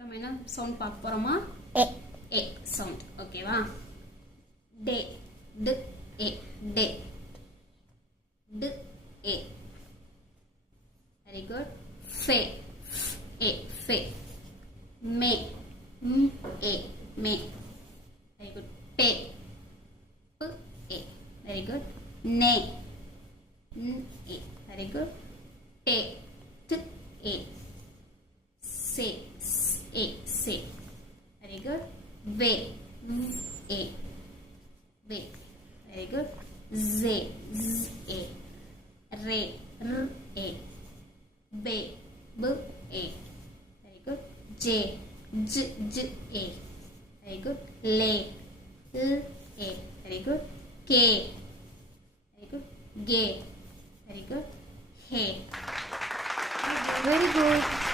இப்போ நம்ம என்ன சவுண்ட் பார்க்க போறோமா? ஏ சவுண்ட். ஓகேவா? டே டு ஏ டே டு ஏ. Very good. ஃபே ஏ ஃபே. மே ஏ மே. Very good. பே பு ஏ. Very good. நே ஏ. Very good. டே டு ஏ. சே ஏ சே. Very good. வே ஏ வே. Very good. ஜே ஏ. ரே ஏ. பே பு ஏ. Very good. ஜே j a. Very good. Le l a. Very good. K. Very good. Ge. Very good. He. Very good.